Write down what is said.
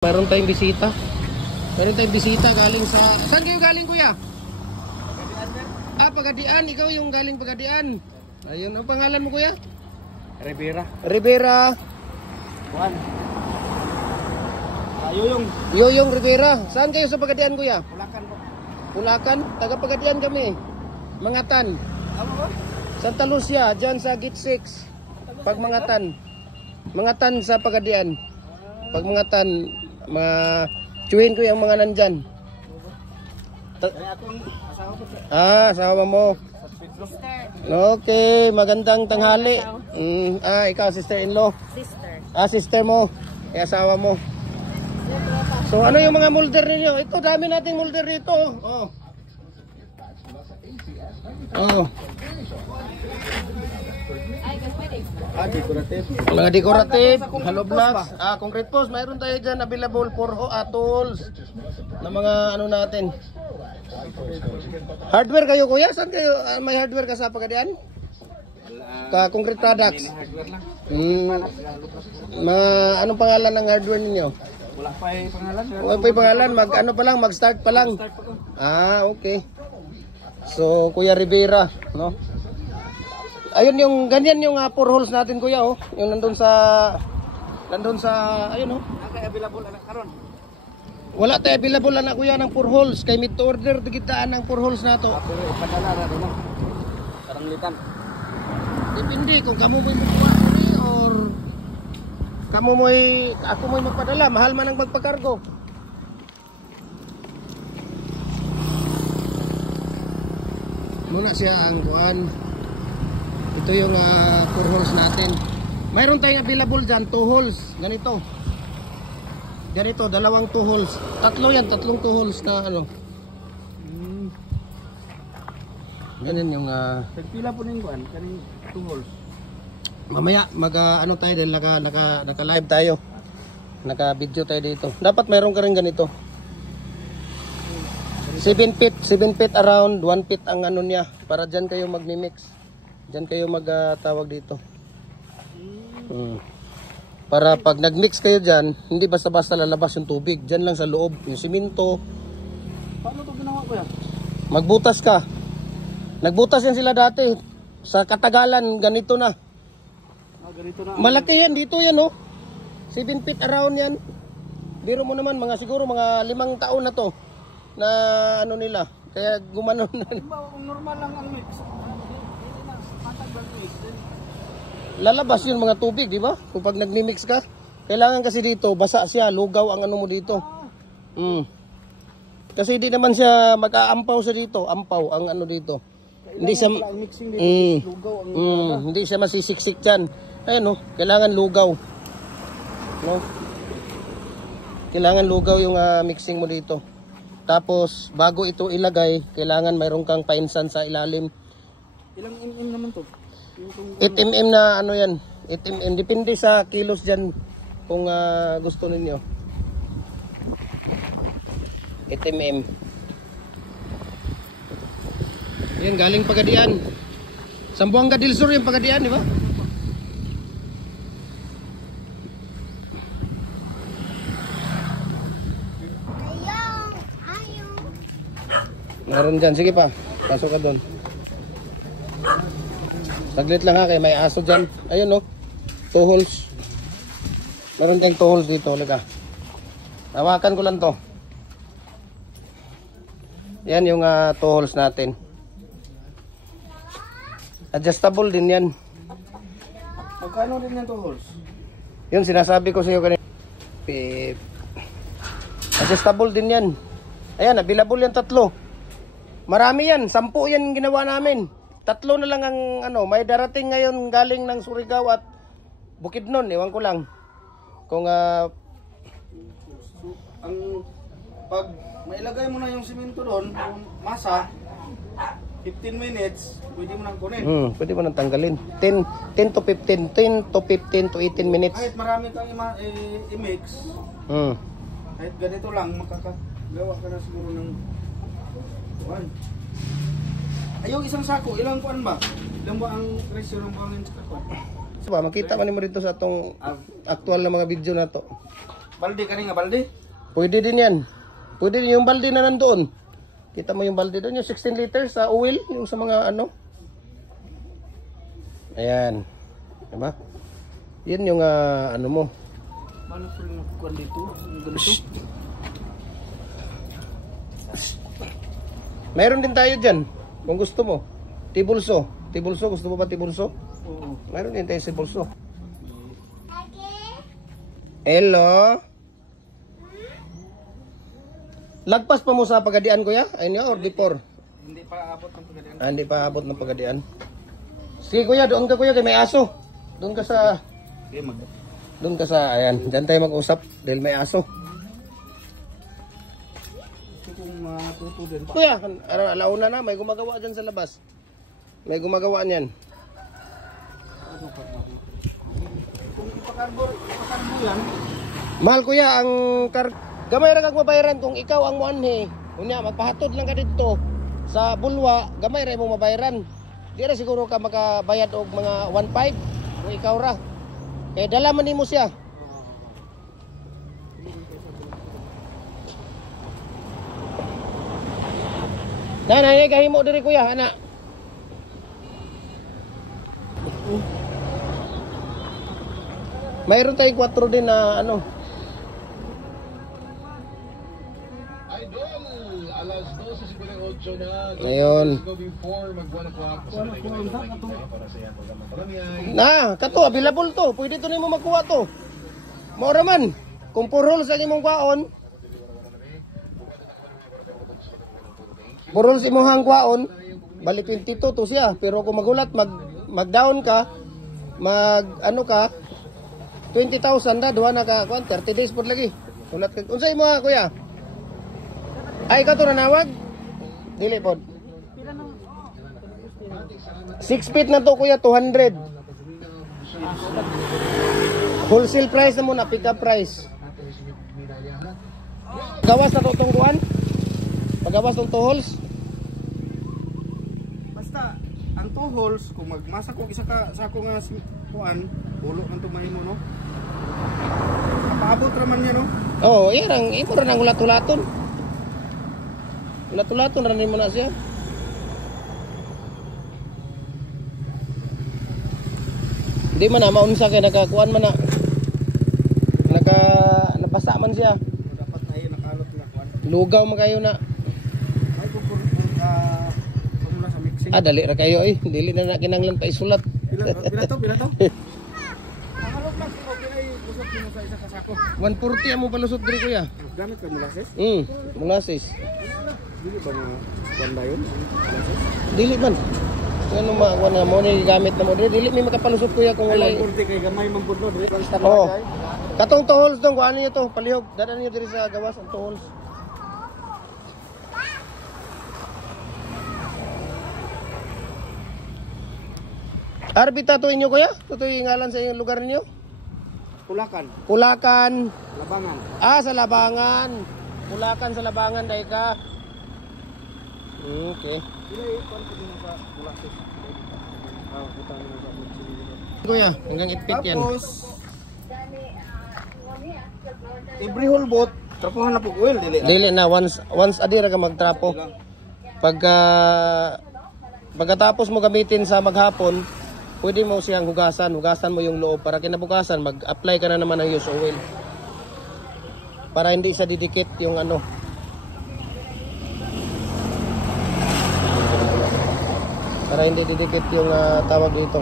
Meron tayong bisita. Meron tayong bisita galing sa... Saan kayo galing, kuya? Pagadian. Pagadian. Ikaw yung galing Pagadian. Ayun, ang pangalan mo, kuya? Rivera. Rivera. Juan. Yoyong. Yoyong Rivera. Saan kayo sa Pagadian, kuya? Bulacan po. Bulacan? Taga Pagadian kami. Mangatan. Ano ba? Santa Lucia, dyan sa Gate 6. Pag Mangatan. Mangatan sa Pagadian. Pag Mangatan, ma-chewin ko yung mga nandyan. Akong asawa ko. Asawa mo. Okay, magandang tanghali. Ikaw, sister-in-law. Sister. Sister mo. Asawa mo. So, ano yung mga molder ninyo? Ito, dami nating molder dito. Oh. Decorative. Mga decorative, hollow blocks, concrete post. Mayroon tayo dyan available for tools na mga ano natin. Hardware kayo, kuya? Saan kayo? May hardware ka sa Pagadian? Concrete products. Anong pangalan ng hardware ninyo? Wala pa yung pangalan. Wala pa yung pangalan. Mag-start pa lang. Okay. So, Kuya Rivera, no? Ayun yung ganyan yung 4 holes natin, kuya, oh. Yung nandun sa ayun, oh. Available na karon. Wala tayo available na, kuya, ng 4 holes. Kay mid to order tigitaan ng 4 holes na to. Pero ipadala ra din. Karang litan. Depende kung kamo mo'y magkuha ni or ako mo'y magpadala. Mahal man ang magpakargo. Muna siya ang kuan. Ito yung 4 holes natin. Mayroon tayong available dyan, 2 holes. Ganito. Ganito, dalawang 2 holes. Tatlong 2 holes na ano. Ganyan yung... Nagpila po ng kuan, kaning 2 holes. Mamaya, ano tayo dahil naka-live tayo. Naka-video tayo dito. Dapat mayroon ka rin ganito. 7 feet around, 1 feet ang ano niya. Para dyan kayo magmi-mix. Diyan kayo magtawag dito. Para pag nag-mix kayo dyan, hindi basta-basta lalabas yung tubig. Diyan lang sa loob, yung simento. Paano ito ginawa ko yan? Magbutas ka. Nagbutas yan sila dati. Sa katagalan, ganito na. Ganito na. Malaki yan, dito yan, oh. 7 feet around yan. Biro mo naman, siguro mga 5 taon na to. Na ano nila. Kaya gumanon na. Kung normal lang ang mix. Lalabas yun mga tubig, di ba? Kung pag nagmi-mix ka, kailangan kasi dito, basa siya, lugaw ang ano mo dito. Kasi hindi naman siya mag-aampaw sa dito, ampaw ang ano dito. Hindi siya hindi siya masisiksik diyan. Ayun, no, kailangan lugaw. No? Kailangan lugaw yung mixing mo dito. Tapos bago ito ilagay, kailangan mayroon kang painsan sa ilalim. Ilang mm naman to? 8 mm na ano yan, 8 mm, depende sa kilos dyan kung gusto ninyo. 8 mm. Yan, galing Pagadian. Sambuanga del Sur yung Pagadian, di ba? Meron dyan, sige pa, pasok ka doon. Saglit lang ha, kaya may aso dyan. Ayun, no, 2 holes. Meron tayong 2 holes dito, laga. Hawakan ko lang to. Yan yung 2 holes natin. Adjustable din yan. Magkano rin yan 2 holes? Yun, sinasabi ko sa iyo kanina. Adjustable din yan. Ayan, available yan 3. Marami yan, 10 yan ginawa namin. 3 na lang ang ano, may darating ngayon galing ng Surigao at Bukidnon, ewan ko lang. Kung ang pag mailagay mo na yung simento doon, yung masa, 15 minutes, pwede mo nang kunin. Pwede mo nang tanggalin. 10 to 15 to 18 minutes. Kahit marami kang i-mix, kahit ganito lang, makakagawa ka na siguro ng kuwan. Ay, yung isang sako, ilang kuwan ba? Ilang ba ang presyo ng pangin sa kuwan? So, makita man mo dito sa atong actual na mga video na to. Balde ka nga, balde? Pwede din yan. Pwede din yung balde na nandoon. Kita mo yung balde doon, yung 16 liters sa oil, yung sa mga ano. Ayan. Diba? Yan yung ano mo. Paano ko rin nakukuhan dito? Ganito? Mayroon din tayo dyan. Kung gusto mo. Tibulso. Tibulso, gusto mo ba tibulso? Oo. Mayroon din tayo tibulso. Hello? Lagpas pa mo sa Pagadian, kuya? Ayun yun, or before? Hindi pa abot ng Pagadian. Hindi pa abot ng Pagadian. Sige kuya, doon ka kuya, kay may aso. Doon ka sa... Okay, Doon ka sa... Ayan, dyan tayo mag-usap dahil may aso. Ito kung matuto din. Kuya, alauna na, may gumagawa dyan sa labas. May gumagawa niyan. Kung ipakarbo yan. Mahal kuya, ang gamay ra kag mabayaran kung ikaw ang muanhi. Unya, magpahatod lang ka dito sa bulwa, gamay ra mo mabayaran. Di ra siguro ka makabayad og mga 1.5 kung ikaw ra. Kaya dala man nimo siya. Nanay, kahimo diri kuya, ana. Mayroon tayong 4 din na ano. Alas 12:58 na. Ngayon. Before mag-1 o'clock. Na, kato available to. Pwede to nimo makuha to. Mora man. Kung purol sa imong kwaon. Purol sa imong kwaon, bali 22 to siya. Pero kung magulat mag-down ka, ano ka 20,000 na duha na ka 30 days pod lagi. Ulat ka. Unsay mo kuya? Ay, ikaw to nanawag? Dili pod. 6 feet na to kuya, 200. Wholesale price na muna, pick up price. Gawas na to itong kuhan? Pagawas ng 2 holes? Basta, ang 2 holes, kung magmasa ko isa ka sa ako nga kuhan, ulo ng tumay mo, no? Napaabot raman niya, no? Oo, irang, imo rin ang ulat-ulaton. Ulat-ulaton rin mo na siya. Hindi man na, maunsa kayo, nakakuan man na. Nabasa man siya. Dapat na yun, nakalot na kuhan. Lugaw man kayo na. Ay, pumula sa mixing. Dali ra kayo eh. Dili na kinanglan pa isulat. Bila to? Nakalot lang, sino, pinay-usap mo sa isa kasako. 140 ang mo palusot diri kuya. Gamit ka molasses? Molasses. Dili ba mga ganda yun? Molasses? Dili man. Ano na mo ni gamit na mo diri. Dili mi makapalusot kuya kung Ay, wala. 140 kay gamay man pud no. Oh. Katong tohols dong, kung ano niyo to, palihog. Dadan niyo diri sa gawas ang tohols. Arbita to inyo kuya? Ito yung ngalan sa iyong lugar niyo? Kulakan, Kulakan. Labangan. Sa Labangan. Kulakan sa Labangan, dahil ka. Okay. Dili kon pud sa molasses. Kita mo sa mixing. Kuya, hanggang itpit yan. Tapos every whole boat, trapuhan na po oil dili. Dili na, once adira ka magtrapo. Pagkatapos mo gamitin sa maghapon, pwede mo siyang hugasan mo yung loob para kinabukasan mag-apply ka na naman ng use oil. Para hindi siya didikit yung ano. Para hindi didikit yung tawag dito.